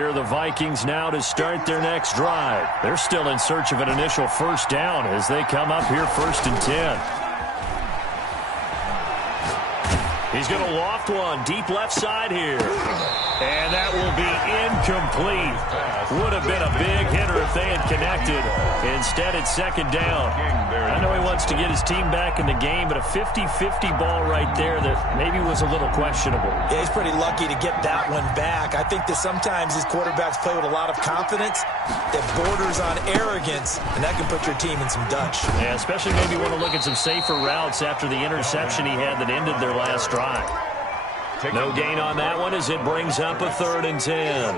Here are the Vikings now to start their next drive. They're still in search of an initial first down as they come up here 1st and 10. He's going to loft one deep left side here. And that will be incomplete. Would have been a big hitter if they had connected. Instead, it's 2nd down. I know he wants to get his team back in the game, but a 50-50 ball right there that maybe was a little questionable. Yeah, he's pretty lucky to get that one back. I think that sometimes these quarterbacks play with a lot of confidence that borders on arrogance, and that can put your team in some Dutch. Yeah, especially maybe want to look at some safer routes after the interception he had that ended their last drive. No gain on that one as it brings up a 3rd and 10.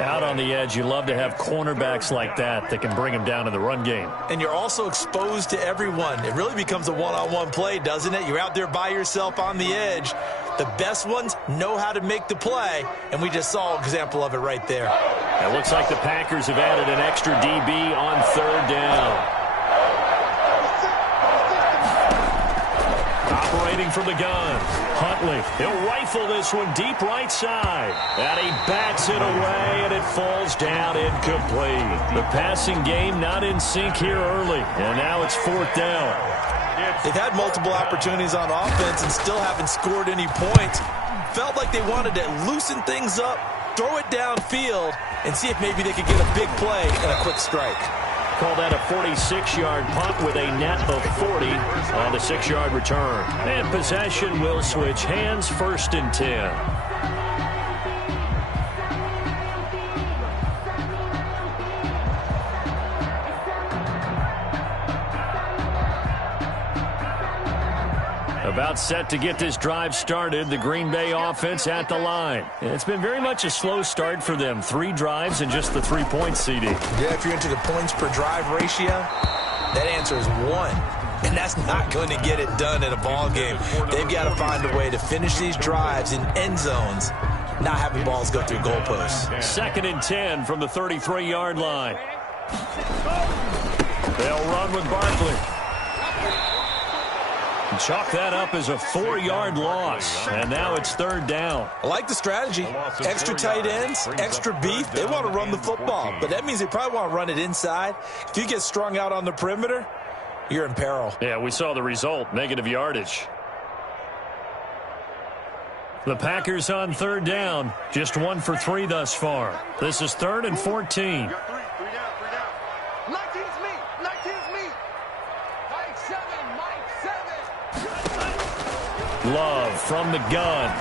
Out on the edge, you love to have cornerbacks like that can bring him down in the run game. And you're also exposed to everyone. It really becomes a one-on-one play, doesn't it? You're out there by yourself on the edge. The best ones know how to make the play, and we just saw an example of it right there. It looks like the Packers have added an extra DB on 3rd down. Operating from the gun, Huntley. He'll rifle this one deep right side. And he bats it away, and it falls down incomplete. The passing game not in sync here early, and now it's 4th down. They've had multiple opportunities on offense and still haven't scored any points. Felt like they wanted to loosen things up, throw it downfield, and see if maybe they could get a big play and a quick strike. Call that a 46-yard punt with a net of 40 on the 6-yard return. And possession will switch hands, 1st and 10. About set to get this drive started, the Green Bay offense at the line. It's been very much a slow start for them. 3 drives and just the 3 points, CD. Yeah, if you're into the points per drive ratio, that answer is 1. And that's not going to get it done in a ball game. They've got to find a way to finish these drives in end zones, not having balls go through goalposts. 2nd and 10 from the 33-yard line. They'll run with Barkley. Chalk that up as a 4-yard loss, and now it's 3rd down. I like the strategy. Extra tight ends, extra beef. They want to run the football, but that means they probably want to run it inside. If you get strung out on the perimeter, you're in peril. Yeah, we saw the result, negative yardage. The Packers on 3rd down, just 1 for 3 thus far. This is 3rd and 14. Love from the gun.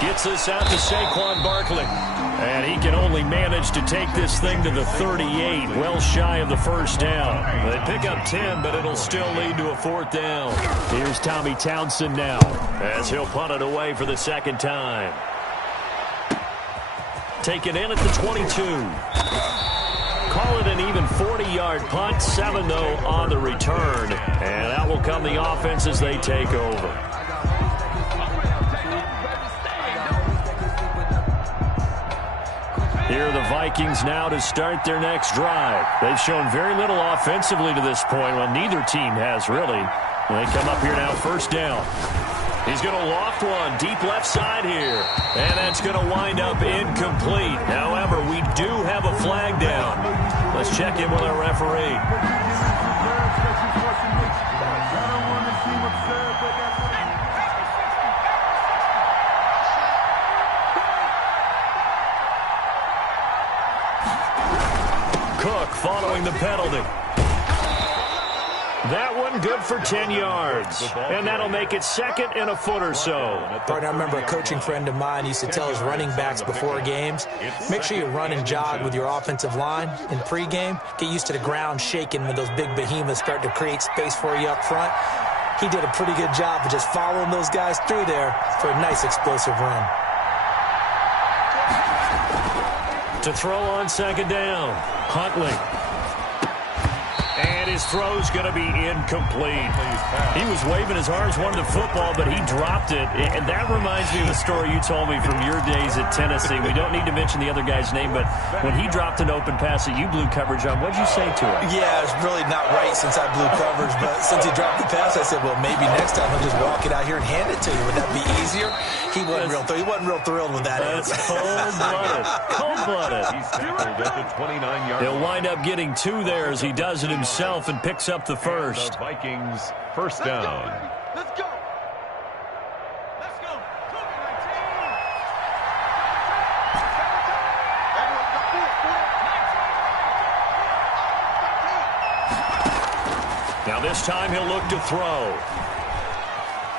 Gets us out to Saquon Barkley. And he can only manage to take this thing to the 38, well shy of the 1st down. They pick up 10, but it'll still lead to a 4th down. Here's Tommy Townsend now as he'll punt it away for the 2nd time. Taken in at the 22. Call it an even 40-yard punt, 7 though on the return. And out will come the offense as they take over. Here are the Vikings now to start their next drive. They've shown very little offensively to this point. Well, neither team has really. They come up here now, 1st down. He's going to loft one deep left side here. And that's going to wind up incomplete. However, we do have a flag down. Let's check in with our referee. Cook following the penalty. That one good for 10 yards. And that'll make it 2nd and a foot or so. Partner, I remember a coaching friend of mine used to tell his running backs before games, make sure you run and jog with your offensive line in pregame. Get used to the ground shaking when those big behemoths start to create space for you up front. He did a pretty good job of just following those guys through there for a nice explosive run. To throw on 2nd down, Huntley. And And his throw's going to be incomplete. He was waving his arms, wanted the football, but he dropped it. And that reminds me of the story you told me from your days at Tennessee. We don't need to mention the other guy's name, but when he dropped an open pass that you blew coverage on, what'd you say to him? Yeah, it's really not right since I blew coverage, but since he dropped the pass, I said, well, maybe next time he'll just walk it out here and hand it to you. Would that be easier? He wasn't real thrilled with that. That's cold-blooded. Cold-blooded. He's tackled at the 29-yard line. He'll wind up getting 2 there as he does it himself and picks up the first. The Vikings first down. Let's go. Let's go. Now this time he'll look to throw.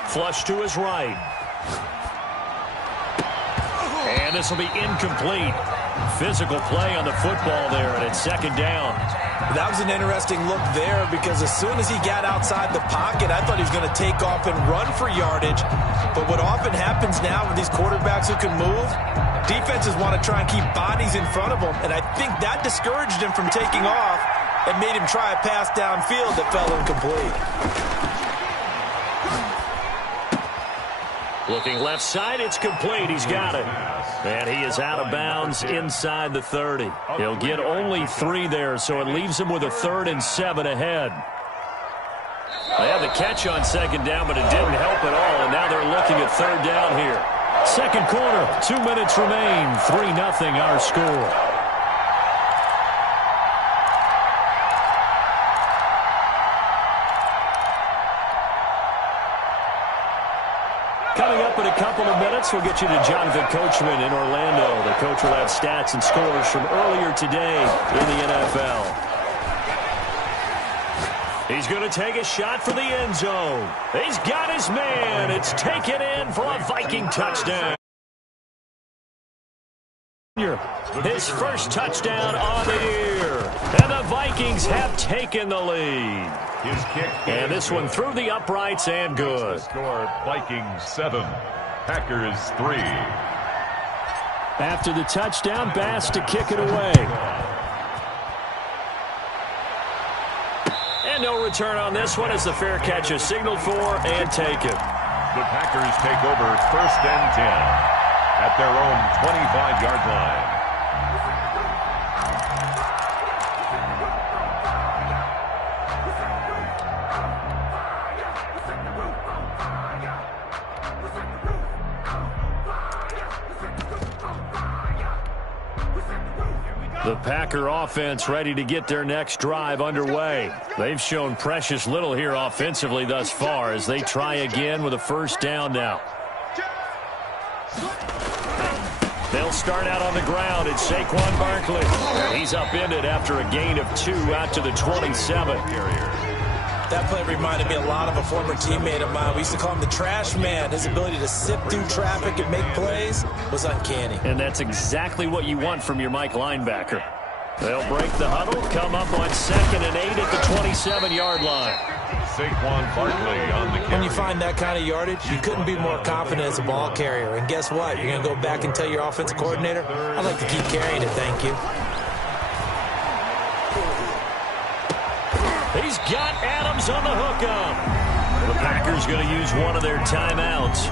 Flush to his right. And this will be incomplete. Physical play on the football there, and it's second down. That was an interesting look there because as soon as he got outside the pocket, I thought he was going to take off and run for yardage. But what often happens now with these quarterbacks who can move, defenses want to try and keep bodies in front of them, and I think that discouraged him from taking off and made him try a pass downfield that fell incomplete. Looking left side, it's complete. He's got it. And he is out of bounds inside the 30. He'll get only 3 there, so it leaves him with a 3rd and 7 ahead. They had the catch on second down, but it didn't help at all, and now they're looking at 3rd down here. Second quarter, 2 minutes remain, 3-0 our score. Coming up in a couple of minutes, we'll get you to Jonathan Coachman in Orlando. The coach will have stats and scores from earlier today in the NFL. He's going to take a shot for the end zone. He's got his man. It's taken in for a Viking touchdown. His first touchdown on the year. And the Vikings have taken the lead. His kick. And this one through the uprights and good. Score Vikings 7, Packers 3. After the touchdown, Bass to kick it away. And no return on this one as the fair catch is signaled for and taken. The Packers take over 1st and 10 at their own 25-yard line. The Packer offense ready to get their next drive underway. They've shown precious little here offensively thus far as they try again with a 1st down now. They'll start out on the ground. It's Saquon Barkley. He's upended after a gain of 2 out to the 27. That play reminded me a lot of a former teammate of mine. We used to call him the trash man. His ability to sift through traffic and make plays was uncanny. And that's exactly what you want from your Mike linebacker. They'll break the huddle, come up on 2nd and 8 at the 27-yard line. Saquon Barkley on the carry. When you find that kind of yardage, you couldn't be more confident as a ball carrier. And guess what? You're going to go back and tell your offensive coordinator, I'd like to keep carrying it, thank you. He's got Adams on the hookup. The Packers going to use one of their timeouts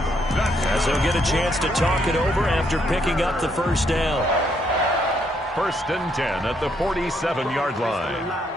as they'll get a chance to talk it over after picking up the 1st down. 1st and 10 at the 47-yard line.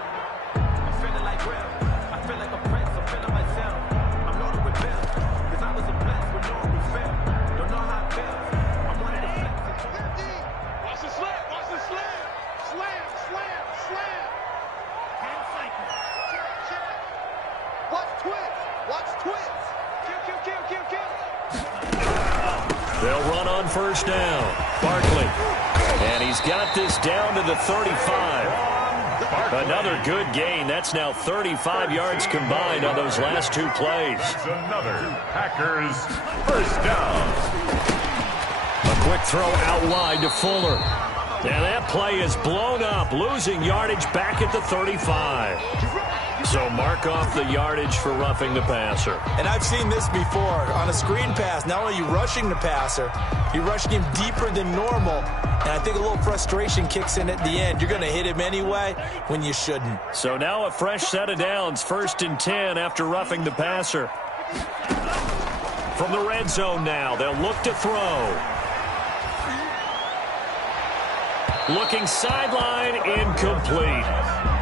They'll run on 1st down. Barkley. And he's got this down to the 35. Another good gain. That's now 35 yards combined on those last 2 plays. That's another Packers 1st down. A quick throw out wide to Fuller. And that play is blown up, losing yardage back at the 35. So mark off the yardage for roughing the passer. And I've seen this before. On a screen pass, not only are you rushing the passer, you're rushing him deeper than normal. And I think a little frustration kicks in at the end. You're going to hit him anyway when you shouldn't. So now a fresh set of downs, 1st and 10 after roughing the passer. From the red zone now, they'll look to throw. Looking sideline, incomplete.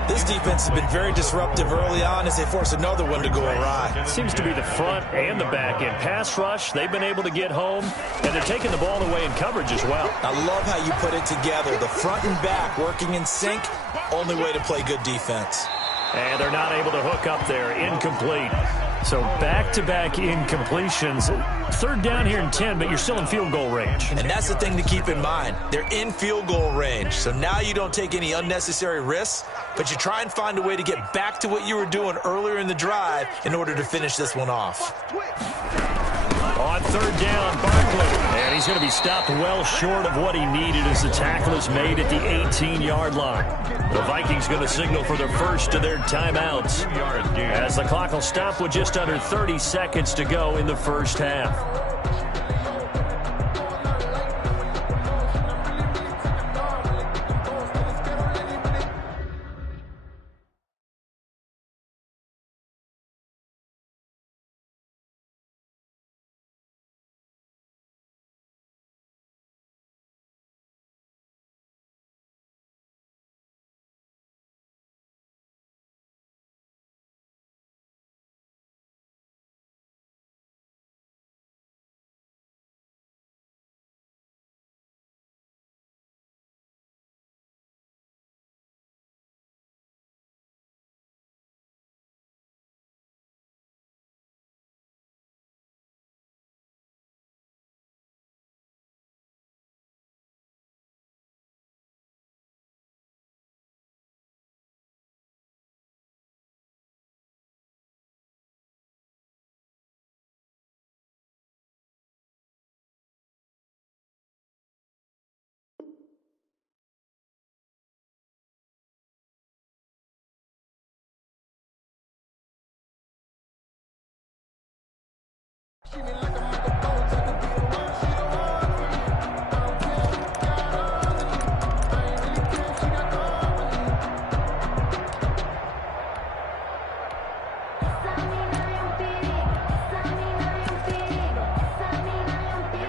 This defense has been very disruptive early on as they force another one to go awry. Seems to be the front and the back end. Pass rush, they've been able to get home, and they're taking the ball away in coverage as well. I love how you put it together. The front and back working in sync, only way to play good defense. And they're not able to hook up there, incomplete. So back-to-back incompletions. 3rd down here and 10, but you're still in field goal range. And that's the thing to keep in mind. They're in field goal range. So now you don't take any unnecessary risks, but you try and find a way to get back to what you were doing earlier in the drive in order to finish this one off. On 3rd down, Barkley. And he's going to be stopped well short of what he needed as the tackle is made at the 18-yard line. The Vikings going to signal for their first of their timeouts as the clock will stop with just under 30 seconds to go in the first half.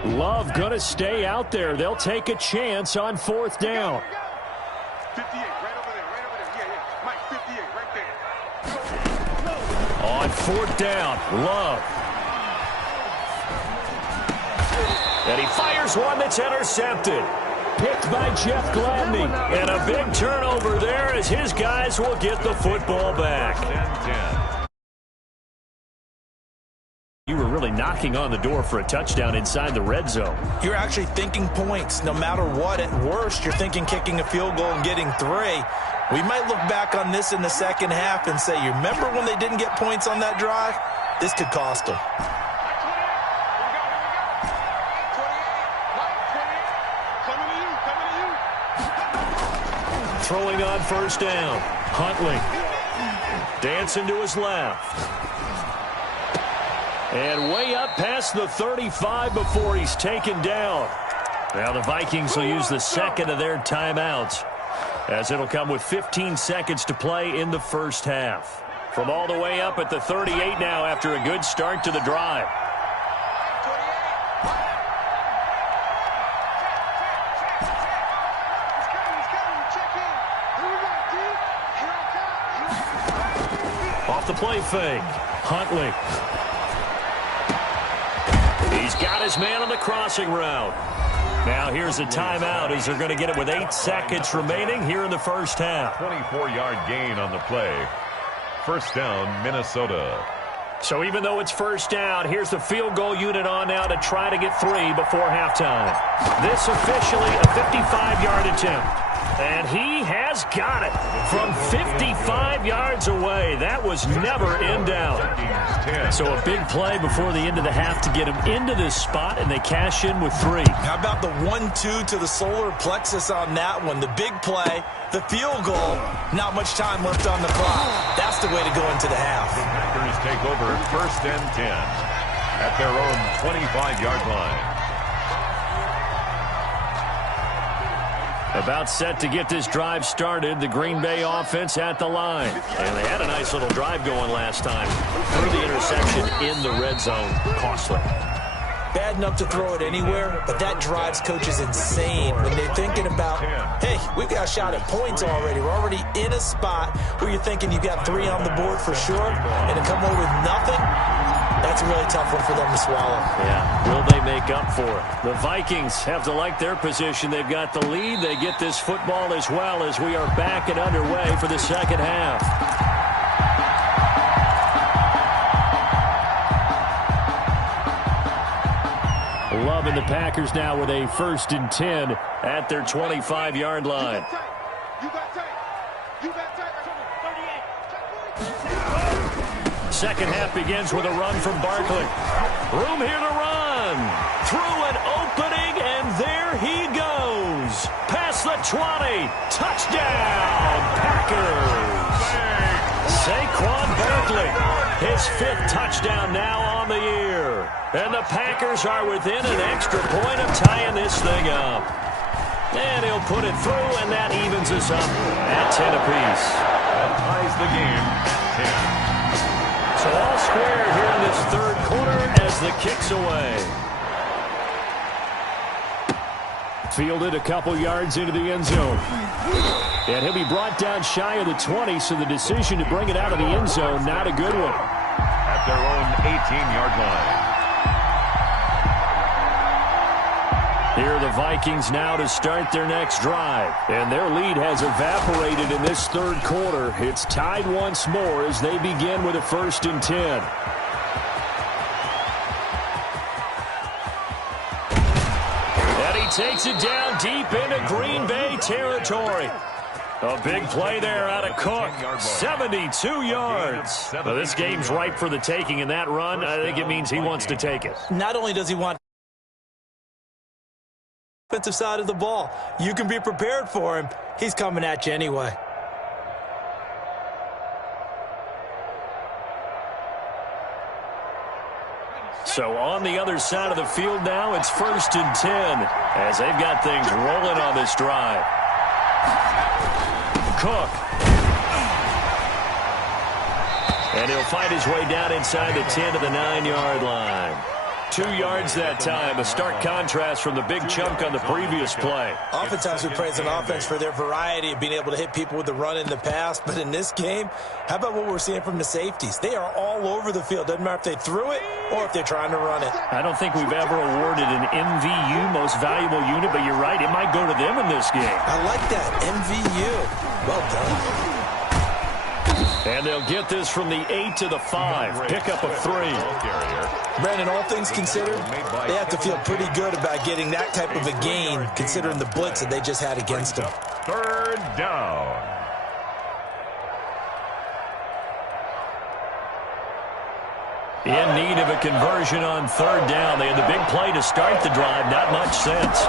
Love going to stay out there. They'll take a chance on 4th down. 58, right over there. Yeah. Mike, 58, right there. On 4th down, Love. And he fires one that's intercepted. Picked by Jeff Gladney. And a big turnover there as his guys will get the football back. 10-10. You were really knocking on the door for a touchdown inside the red zone. You're actually thinking points. No matter what, at worst, you're thinking kicking a field goal and getting 3. We might look back on this in the second half and say, you remember when they didn't get points on that drive? This could cost them. Throwing on 1st down. Huntley. Dancing to his left. And way up past the 35 before he's taken down. Now the Vikings will use the 2nd of their timeouts, as it'll come with 15 seconds to play in the first half. From all the way up at the 38 now after a good start to the drive. Off the play fake. Huntley. He's got his man on the crossing route. Now here's a timeout as they're going to get it with 8 seconds remaining here in the first half. 24-yard gain on the play. 1st down, Minnesota. So even though it's 1st down, here's the field goal unit on now to try to get 3 before halftime. This officially a 55-yard attempt. And he has got it from 55 yards away. That was never in doubt. So a big play before the end of the half to get him into this spot, and they cash in with 3. How about the 1-2 to the solar plexus on that one? The big play, the field goal, not much time left on the clock. That's the way to go into the half. The Packers take over 1st and 10 at their own 25-yard line. About set to get this drive started, the Green Bay offense at the line. And they had a nice little drive going last time. Through the interception in the red zone. Costly. Bad enough to throw it anywhere, but that drives coaches insane when they're thinking about, hey, we've got a shot at points already. We're already in a spot where you're thinking you've got 3 on the board for sure, and to come away with nothing, that's a really tough one for them to swallow. Yeah, will they make up for it? The Vikings have to like their position. They've got the lead. They get this football as well as we are back and underway for the second half. Loving the Packers now with a 1st and 10 at their 25-yard line. Second half begins with a run from Barkley. Room here to run. Through an opening, and there he goes. Past the 20. Touchdown, Packers. Saquon Barkley, his 5th touchdown now on the year. And the Packers are within an extra point of tying this thing up. And he'll put it through, and that evens us up at 10 apiece. That ties the game at 10. So all square here in this 3rd quarter as the kick's away. Fielded a couple yards into the end zone. And he'll be brought down shy of the 20, so the decision to bring it out of the end zone, not a good one. At their own 18-yard line. Here are the Vikings now to start their next drive. And their lead has evaporated in this 3rd quarter. It's tied once more as they begin with a 1st and 10. And he takes it down deep into Green Bay territory. A big play there out of Cook. 72 yards. Well, this game's ripe for the taking in that run. I think it means he wants to take it. Not only does he want offensive side of the ball, you can be prepared for him. He's coming at you anyway. So on the other side of the field now, it's 1st and 10 as they've got things rolling on this drive. Cook. And he'll find his way down inside the 10 to the 9-yard line. 2 yards that time, a stark contrast from the big chunk on the previous play. Oftentimes we praise an offense for their variety of being able to hit people with the run in the pass, but in this game, how about what we're seeing from the safeties? They are all over the field. Doesn't matter if they threw it or if they're trying to run it. I don't think we've ever awarded an MVU, most valuable unit, but you're right, it might go to them in this game. I like that, MVU. Well done. And they'll get this from the 8 to the 5. Pick up a 3. Brandon, all things considered, they have to feel pretty good about getting that type of a gain, considering the blitz that they just had against them. 3rd down. In need of a conversion on 3rd down. They had the big play to start the drive. Not much sense.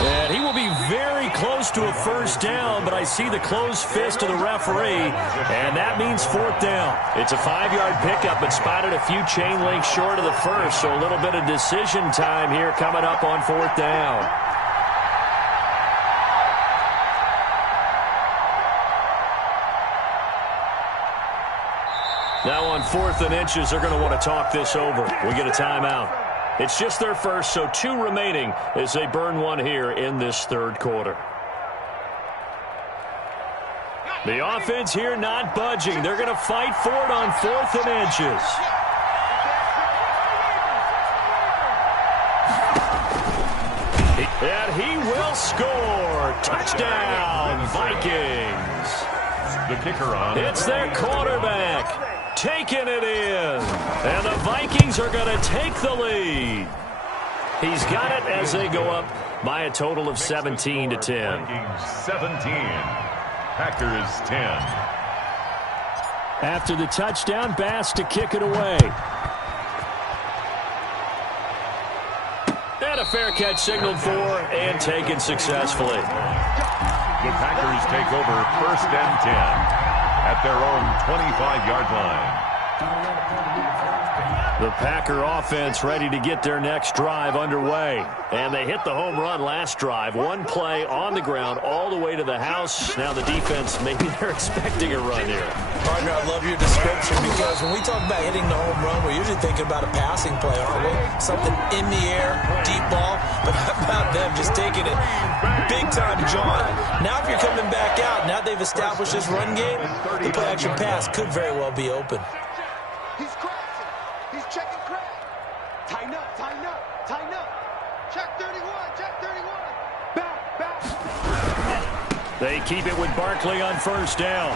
And he will be very close to a 1st down, but I see the closed fist of the referee, and that means 4th down. It's a 5-yard pickup, but spotted a few chain links short of the 1st, so a little bit of decision time here coming up on 4th down. Now on 4th and inches, they're going to want to talk this over. We get a timeout. It's just their first, so 2 remaining as they burn one here in this 3rd quarter. The offense here not budging. They're going to fight for it on 4th and inches. And he will score. Touchdown, Vikings. The kicker on. It's their quarterback. Taking it in. And the Vikings are going to take the lead. He's got it as they go up by a total of 17 to 10. Vikings 17, Packers 10. After the touchdown, Bass to kick it away. And a fair catch signaled for and taken successfully. The Packers take over 1st and 10 at their own 25-yard line. The Packer offense ready to get their next drive underway. And they hit the home run last drive. One play on the ground all the way to the house. Now the defense, maybe they're expecting a run here. Partner, I love your description because when we talk about hitting the home run, we're usually thinking about a passing play, aren't we? Something in the air, deep ball. But how about them just taking it big-time jaunt? Now if you're coming back out, now they've established this run game, the play-action pass could very well be open. He's crashing. He's checking crack. Tighten up, tighten up, tighten up. Check 31, check 31. Back. They keep it with Barkley on 1st down.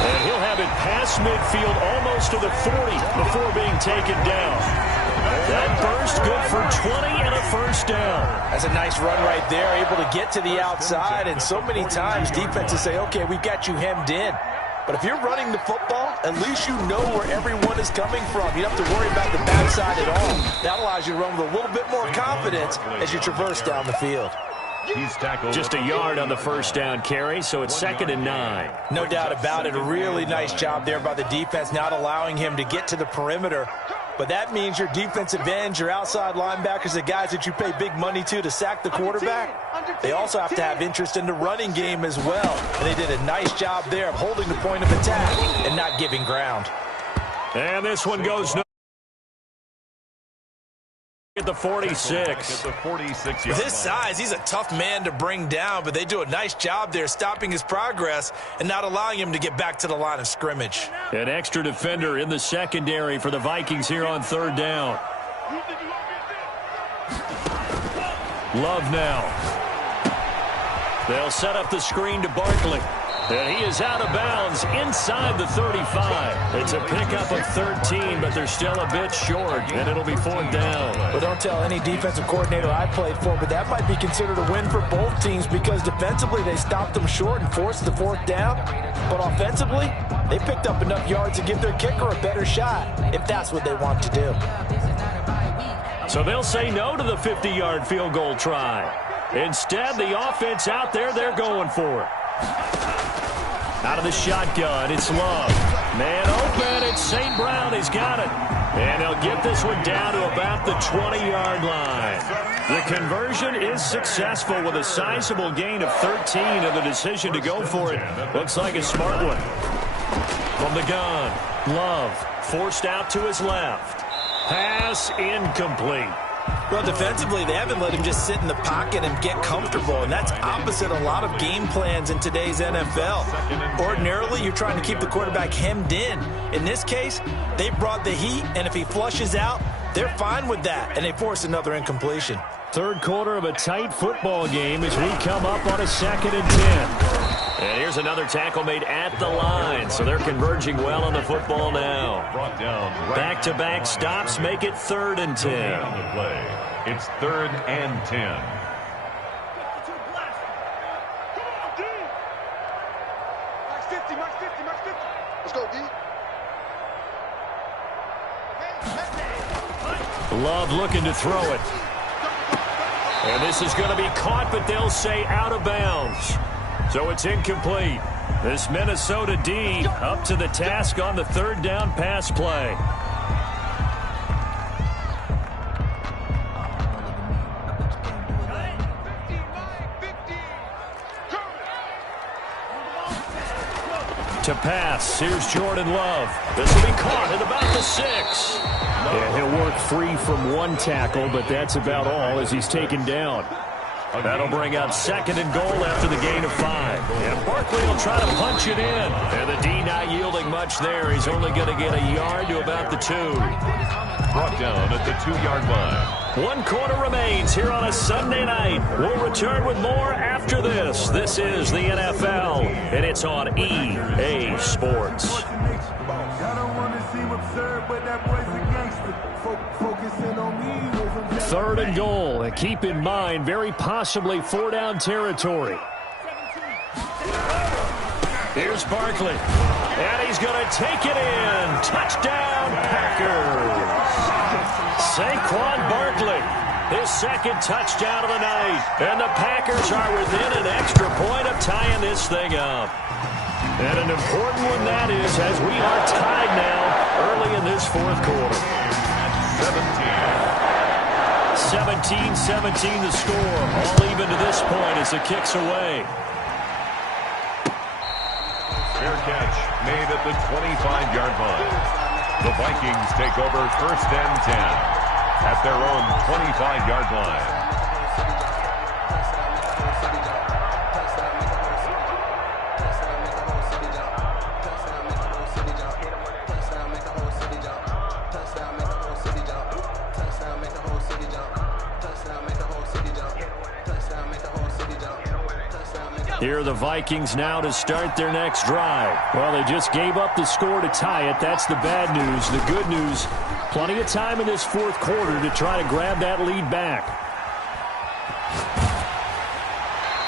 And he'll have it past midfield almost to the 40 before being taken down. That burst good for 20 and a 1st down. That's a nice run right there, able to get to the outside. And so many times defenses say, okay, we've got you hemmed in. But if you're running the football, at least you know where everyone is coming from. You don't have to worry about the backside at all. That allows you to run with a little bit more confidence as you traverse down the field. He's tackled Just a yard on the 1st down carry, so it's 2nd and 9. No doubt about it. A really nice job there by the defense, not allowing him to get to the perimeter. But that means your defensive ends, your outside linebackers, the guys that you pay big money to sack the quarterback, they also have to have interest in the running game as well. And they did a nice job there of holding the point of attack and not giving ground. And this one goes no. At the 46. At the 46 With his size, he's a tough man to bring down, but they do a nice job there stopping his progress and not allowing him to get back to the line of scrimmage. An extra defender in the secondary for the Vikings here on 3rd down. Love now. They'll set up the screen to Barkley. And he is out of bounds inside the 35. It's a pickup of 13, but they're still a bit short, and it'll be 4th down. Well, don't tell any defensive coordinator I played for, but that might be considered a win for both teams because defensively they stopped them short and forced the 4th down. But offensively, they picked up enough yards to give their kicker a better shot if that's what they want to do. So they'll say no to the 50-yard field goal try. Instead, the offense out there, they're going for it. Out of the shotgun, it's Love. Man open, it's St. Brown. He's got it. And they'll get this one down to about the 20-yard line. The conversion is successful with a sizable gain of 13, and the decision to go for it looks like a smart one. From the gun, Love forced out to his left. Pass incomplete. Well, defensively, they haven't let him just sit in the pocket and get comfortable, and that's opposite a lot of game plans in today's NFL. Ordinarily, you're trying to keep the quarterback hemmed in. In this case, they brought the heat, and if he flushes out, they're fine with that, and they force another incompletion. 3rd quarter of a tight football game as we come up on a 2nd and 10. And here's another tackle made at the line, so they're converging well on the football now. Back-to-back stops make it 3rd and 10. It's 3rd and 10. Let's go, D. Love looking to throw it. And this is going to be caught, but they'll say out of bounds. So it's incomplete. This Minnesota D up to the task on the 3rd down pass play. To pass, here's Jordan Love. This will be caught at about the 6. And he'll work free from one tackle, but that's about all as he's taken down. That'll bring up 2nd and goal after the gain of 5. And Barkley will try to punch it in. And the D not yielding much there. He's only going to get a yard to about the 2. Brought down at the 2-yard line. 1 quarter remains here on a Sunday night. We'll return with more after this. This is the NFL, and it's on EA Sports. I don't want to seem absurd, but that boy's a gangster. Focusing on me. 3rd and goal. And keep in mind, very possibly 4-down territory. Here's Barkley. And he's going to take it in. Touchdown, Packers. Saquon Barkley, his 2nd touchdown of the night. And the Packers are within an extra point of tying this thing up. And an important one that is, as we are tied now early in this 4th quarter. 17-17 the score. All even to this point as the kick's away. Fair catch made at the 25-yard line. The Vikings take over 1st and 10 at their own 25-yard line. Here are the Vikings now to start their next drive. Well, they just gave up the score to tie it. That's the bad news. The good news, plenty of time in this 4th quarter to try to grab that lead back.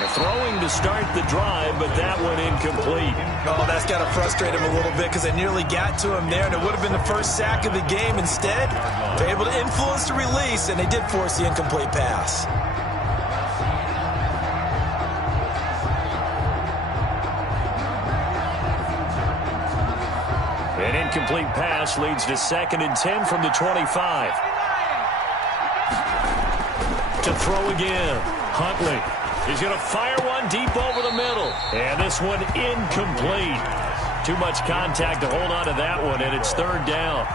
They're throwing to start the drive, but that one incomplete. Oh, that's got to frustrate him a little bit because they nearly got to him there, and it would have been the first sack of the game. Instead, they're able to influence the release, and they did force the incomplete pass. An incomplete pass leads to 2nd and 10 from the 25. To throw again. Huntley. He's going to fire one deep over the middle. And this one incomplete. Too much contact to hold on to that one, and it's 3rd down.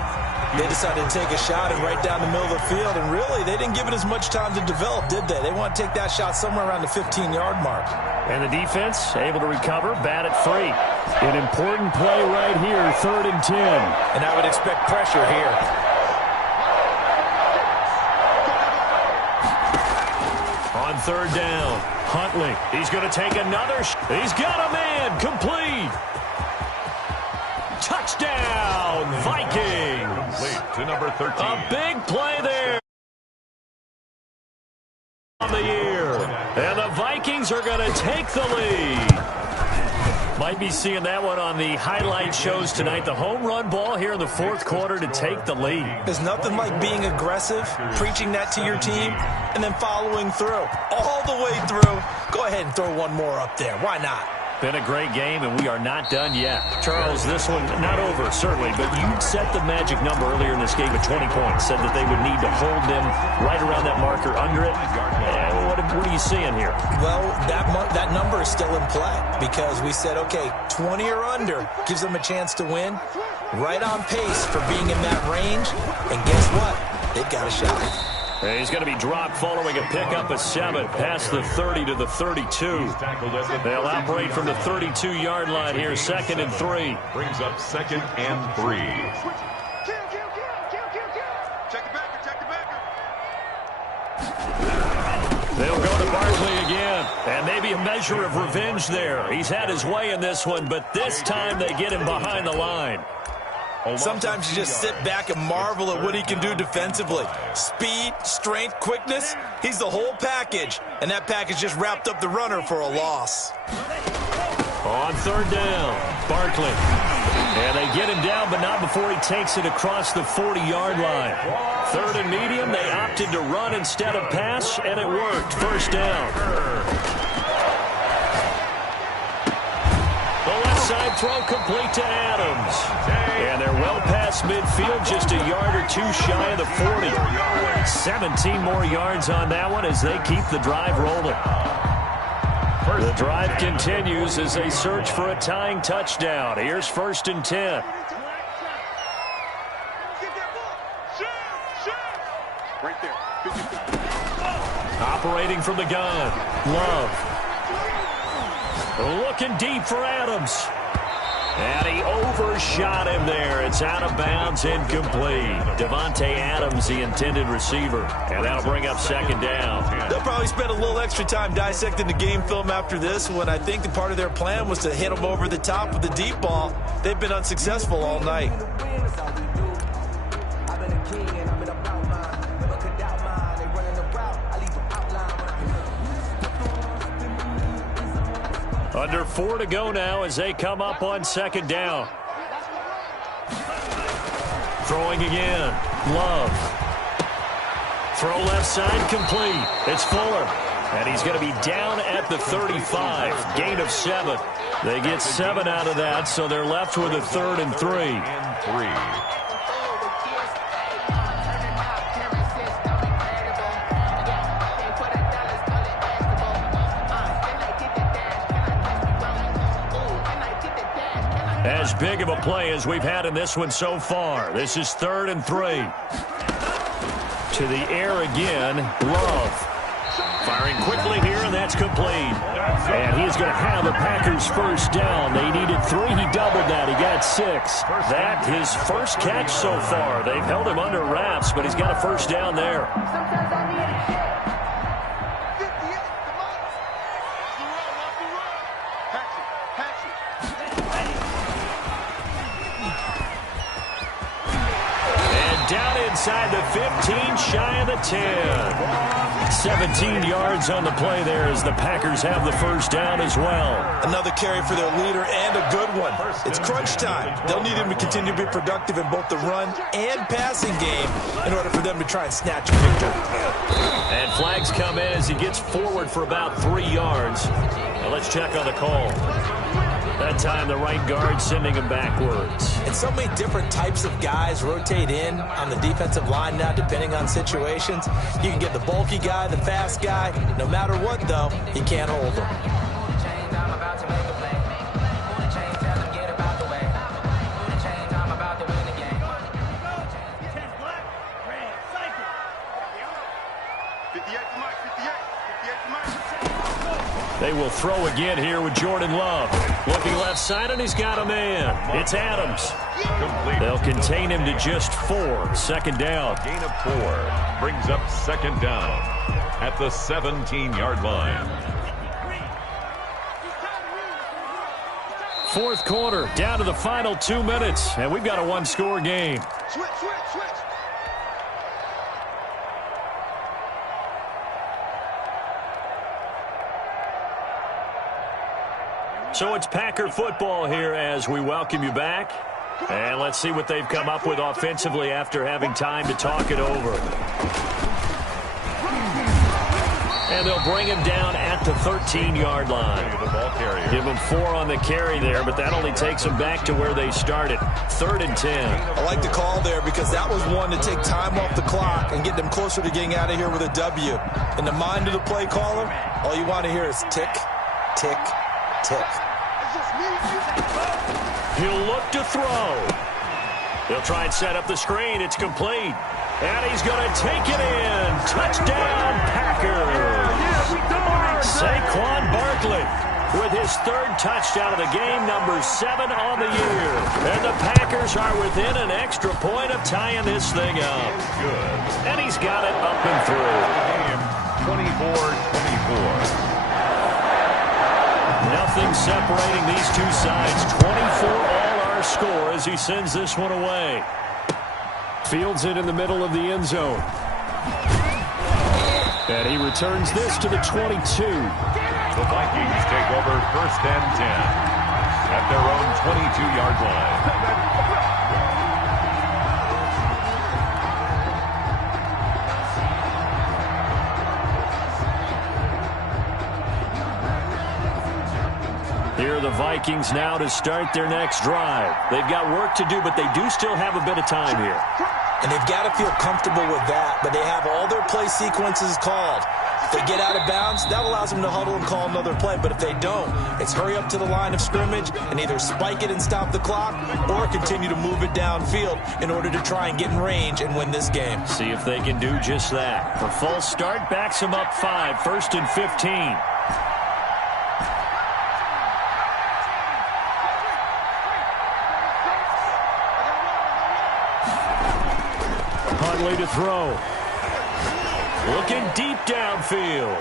They decided to take a shot and right down the middle of the field, and really, they didn't give it as much time to develop, did they? They want to take that shot somewhere around the 15-yard mark. And the defense able to recover, bat it free. An important play right here, 3rd and 10. And I would expect pressure here. On 3rd down, Huntley. He's going to take another. He's got a man, complete. Touchdown, Vikings. Complete to number 13. A big play there on the year. And the Vikings are going to take the lead. Might be seeing that one on the highlight shows tonight. The home run ball here in the 4th quarter to take the lead. There's nothing like being aggressive, preaching that to your team, and then following through. All the way through. Go ahead and throw one more up there. Why not? Been a great game, and we are not done yet. Charles, this one not over, certainly, but you set the magic number earlier in this game at 20 points. Said that they would need to hold them right around that marker under it. What are you seeing here? Well, that number is still in play because we said, okay, 20 or under gives them a chance to win. Right on pace for being in that range. And guess what? They've got a shot. And he's going to be dropped following a pickup of 7 past the 30 to the 32. They'll operate from the 32-yard line here, 2nd and 3. Brings up 2nd and 3. Check the backer, check the backer. They'll go to Barkley again, and maybe a measure of revenge there. He's had his way in this one, but this time they get him behind the line. Sometimes you just sit back and marvel at what he can do defensively. Speed, strength, quickness, he's the whole package. And that package just wrapped up the runner for a loss. On 3rd down, Barkley. And they get him down, but not before he takes it across the 40-yard line. 3rd and medium, they opted to run instead of pass, and it worked. 1st down. The left side throw complete to Adams. And they're well past midfield, just a yard or 2 shy of the 40. 17 more yards on that one as they keep the drive rolling. The drive continues as they search for a tying touchdown. Here's 1st and 10. Right there. Operating from the gun. Love. Looking deep for Adams. And he overshot him there. It's out of bounds, incomplete. Devontae Adams, the intended receiver. And that'll bring up 2nd down. They'll probably spend a little extra time dissecting the game film after this one. I think the part of their plan was to hit him over the top with the deep ball. They've been unsuccessful all night. Under 4 to go now as they come up on second down. Throwing again. Love. Throw left side complete. It's Fuller. And he's going to be down at the 35. Gain of 7. They get 7 out of that, so they're left with a 3rd and 3. As big of a play as we've had in this one so far. This is 3rd and 3. To the air again. Love. Firing quickly here, and that's complete. And he's going to have the Packers first down. They needed 3. He doubled that. He got 6. That his first catch so far. They've held him under wraps, but he's got a first down there. Inside the 15, shy of the 10. 17 yards on the play there as the Packers have the first down as well. Another carry for their leader and a good one. It's crunch time. They'll need him to continue to be productive in both the run and passing game in order for them to try and snatch a victory. And flags come in as he gets forward for about 3 yards. Now let's check on the call. That time the right guard sending him backwards. And so many different types of guys rotate in on the defensive line now depending on situations. You can get the bulky guy, the fast guy. No matter what, though, you can't hold them. They will throw again here with Jordan Love. Looking left side, and he's got a man. It's Adams. They'll contain him to just 4. Second down. Gain of 4 brings up second down at the 17-yard line. 4th quarter, down to the final 2 minutes, and we've got a 1-score game. Switch. So it's Packer football here as we welcome you back. And let's see what they've come up with offensively after having time to talk it over. And they'll bring him down at the 13-yard line. Give him 4 on the carry there, but that only takes them back to where they started. 3rd and 10. I like the call there because that was one to take time off the clock and get them closer to getting out of here with a W. In the mind of the play caller, all you want to hear is tick, tick, tick. He'll look to throw. He'll try and set up the screen. It's complete. And he's going to take it in. Touchdown, Packers. Saquon Barkley with his 3rd touchdown of the game, number 7 on the year. And the Packers are within an extra point of tying this thing up. Good. And he's got it up and through. 24-24. Nothing separating these two sides. 24 all our score as he sends this one away. Fields it in the middle of the end zone. And he returns this to the 22. The Vikings take over 1st and 10 at their own 22-yard line. Here are the Vikings now to start their next drive. They've got work to do, but they do still have a bit of time here. And they've got to feel comfortable with that, but they have all their play sequences called. If they get out of bounds, that allows them to huddle and call another play. But if they don't, it's hurry up to the line of scrimmage and either spike it and stop the clock or continue to move it downfield in order to try and get in range and win this game. See if they can do just that. The false start backs them up 5, 1st and 15. Huntley to throw. Looking deep downfield.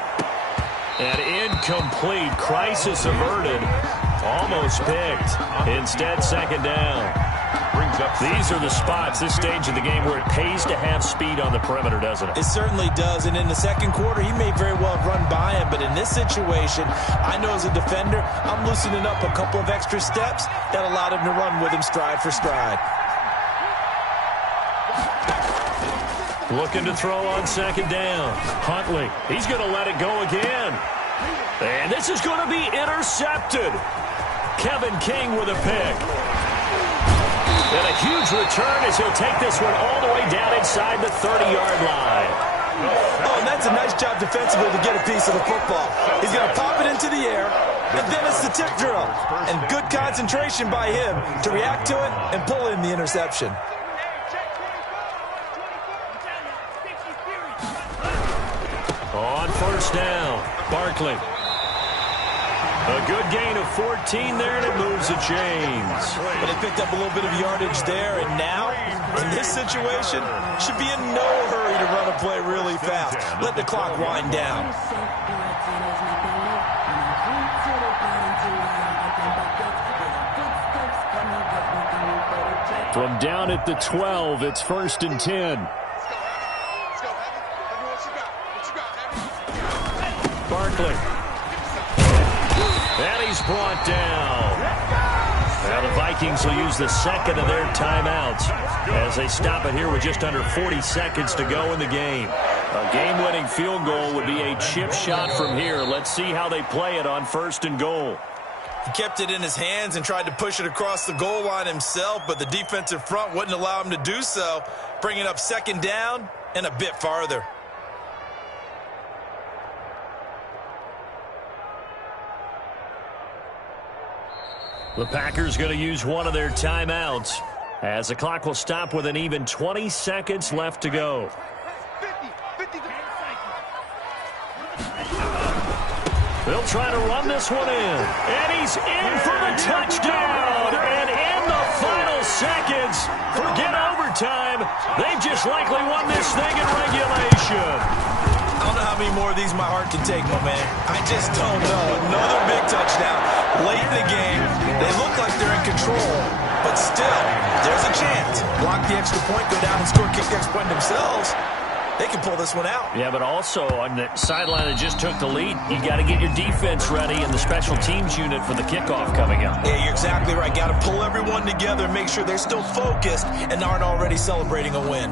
And incomplete. Crisis averted. Almost picked. Instead, second down. Brings brings up... These are the spots, this stage of the game, where it pays to have speed on the perimeter, doesn't it? It certainly does, and in the second quarter, he may very well run by him, but in this situation, I know as a defender, I'm loosening up a couple of extra steps that allowed him to run with him stride for stride. Looking to throw on second down. Huntley, he's going to let it go again. And this is going to be intercepted. Kevin King with a pick. And a huge return as he'll take this one all the way down inside the 30-yard line. Oh, and that's a nice job defensively to get a piece of the football. He's going to pop it into the air, and then it's the tip drill. And good concentration by him to react to it and pull in the interception. On first down, Barkley. A good gain of 14 there, and it moves the chains. But they picked up a little bit of yardage there, and now, in this situation, should be in no hurry to run a play really fast. Let the clock wind down. From down at the 12, it's 1st and 10. Barkley. And he's brought down. Now the Vikings will use the second of their timeouts as they stop it here with just under 40 seconds to go in the game. A game-winning field goal would be a chip shot from here. Let's see how they play it on 1st and goal. He kept it in his hands and tried to push it across the goal line himself, but the defensive front wouldn't allow him to do so, bringing up second down and a bit farther. The Packers going to use one of their timeouts as the clock will stop with an even 20 seconds left to go. They'll try to run this one in. And he's in for the touchdown. And in the final seconds, forget overtime. They've just likely won this thing in regulation. I don't know how many more of these my heart can take, my man. I just don't know. Another big touchdown late in the game. They look like they're in control, but still, there's a chance. Block the extra point, go down and score, kick the extra point themselves. They can pull this one out. Yeah, but also on the sideline that just took the lead, you got to get your defense ready and the special teams unit for the kickoff coming up. Yeah, you're exactly right. Got to pull everyone together and make sure they're still focused and aren't already celebrating a win.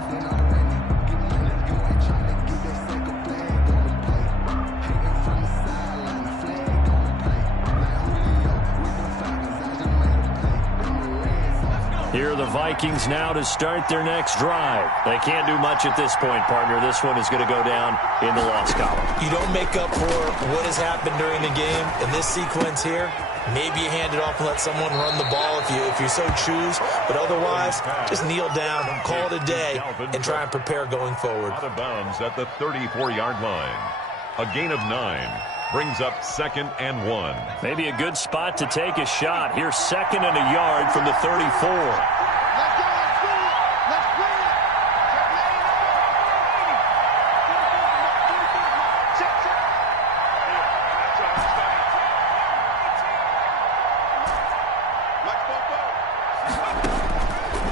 Here are the Vikings now to start their next drive. They can't do much at this point, partner. This one is going to go down in the loss column. You don't make up for what has happened during the game. In this sequence here, maybe you hand it off and let someone run the ball if you so choose. But otherwise, just kneel down, call it a day, and try and prepare going forward. Out of bounds at the 34-yard line. A gain of 9. Brings up 2nd and 1. Maybe a good spot to take a shot. Here's 2nd and a yard from the 34. Let's go, let's play it.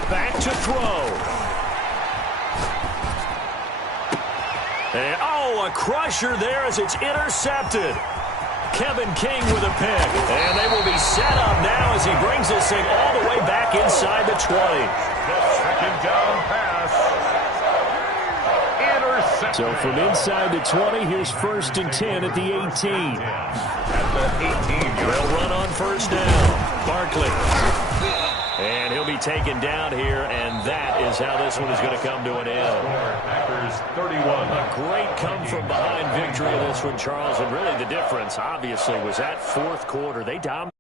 Back to throw. And, a crusher there as it's intercepted. Kevin King with a pick. And they will be set up now as he brings this thing all the way back inside the 20. The second down pass. Intercepted. So from inside the 20, here's 1st and 10 at the 18. At the 18. They'll run on first down. Barkley. And he'll be taken down here, and that is how this one is going to come to an end. Packers 31. A great come-from-behind victory in this one, Charles, and really the difference, obviously, was that fourth quarter. They dominated.